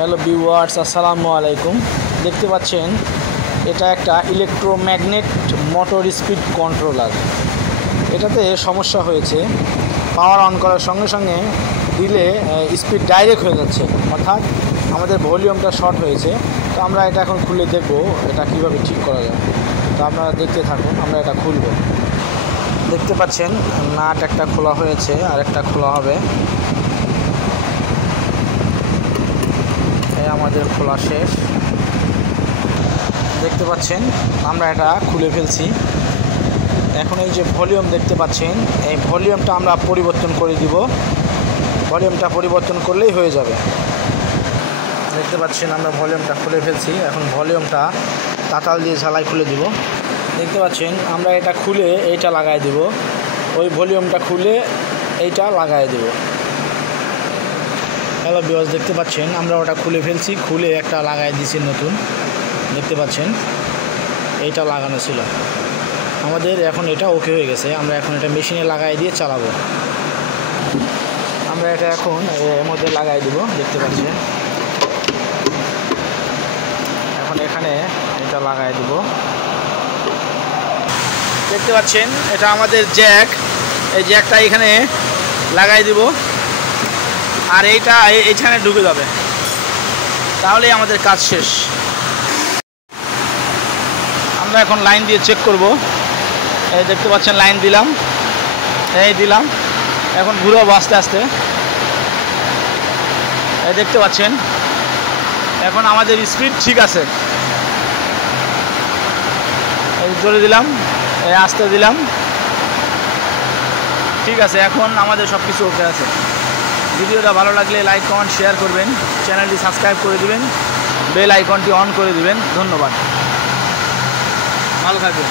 Hello viewers, আসসালামু আলাইকুম। দেখতে পাচ্ছেন এটা একটা ইলেকট্রোম্যাগনেট মোটর স্পিড কন্ট্রোলার। এটাতে সমস্যা হয়েছে, পাওয়ার অন করার সঙ্গে সঙ্গে দিলে স্পিড ডাইরেক্ট হয়ে যাচ্ছে, অর্থাৎ আমাদের ভলিউমটা শর্ট হয়েছে। তো আমরা এটা এখন খুলে দেখব এটা কিভাবে ঠিক করা যায়। তো আপনারা দেখতে থাকুন, আমরা এটা খুলব। দেখতে পাচ্ছেন নাট একটা খোলা হয়েছে আর একটা খোলা হবে। আমাদের খোলা শেষ। দেখতে পাচ্ছেন আমরা এটা খুলে ফেলছি। এখন এই যে ভলিউম দেখতে পাচ্ছেন, এই ভলিউমটা আমরা পরিবর্তন করে দিব। ভলিউমটা পরিবর্তন করলেই হয়ে যাবে। দেখতে পাচ্ছেন আমরা ভলিউমটা খুলে ফেলছি। এখন ভলিউমটা তাতাল দিয়ে ঝালাই খুলে দিব। দেখতে পাচ্ছেন আমরা এটা খুলে এইটা লাগাই দিব, ওই ভলিউমটা খুলে এইটা লাগাই দেব। হ্যালো ভিউয়ার্স, দেখতে পাচ্ছেন আমরা ওটা খুলে ফেলছি, খুলে একটা লাগাই দিয়েছি নতুন। দেখতে পাচ্ছেন এইটা লাগানো ছিল আমাদের, এখন এটা ওকে হয়ে গেছে। আমরা এখন এটা মেশিনে লাগাই দিয়ে চালাবো। আমরা এটা এখন এর মধ্যে লাগাই দিব। দেখতে পাচ্ছেন এখন এখানে এটা লাগাই দিব। দেখতে পাচ্ছেন এটা আমাদের জ্যাক, এই জ্যাকটা এখানে লাগাই দিব আর এইটা এইখানে ঢুকে যাবে, তাহলেই আমাদের কাজ শেষ। আমরা এখন লাইন দিয়ে চেক করব। এই দেখতে পাচ্ছেন লাইন দিলাম, এই দিলাম, এখন ঘুরাবো আস্তে আস্তে। এই দেখতে পাচ্ছেন এখন আমাদের স্পিড ঠিক আছে। এই জোরে দিলাম, এই আস্তে দিলাম, ঠিক আছে। এখন আমাদের সব কিছু ওকে আছে। ভিডিওটা ভালো লাগলে লাইক কমেন্ট শেয়ার করবেন, চ্যানেলটি সাবস্ক্রাইব করে দিবেন, বেল আইকনটি অন করে দিবেন। ধন্যবাদ, ভালো থাকবেন।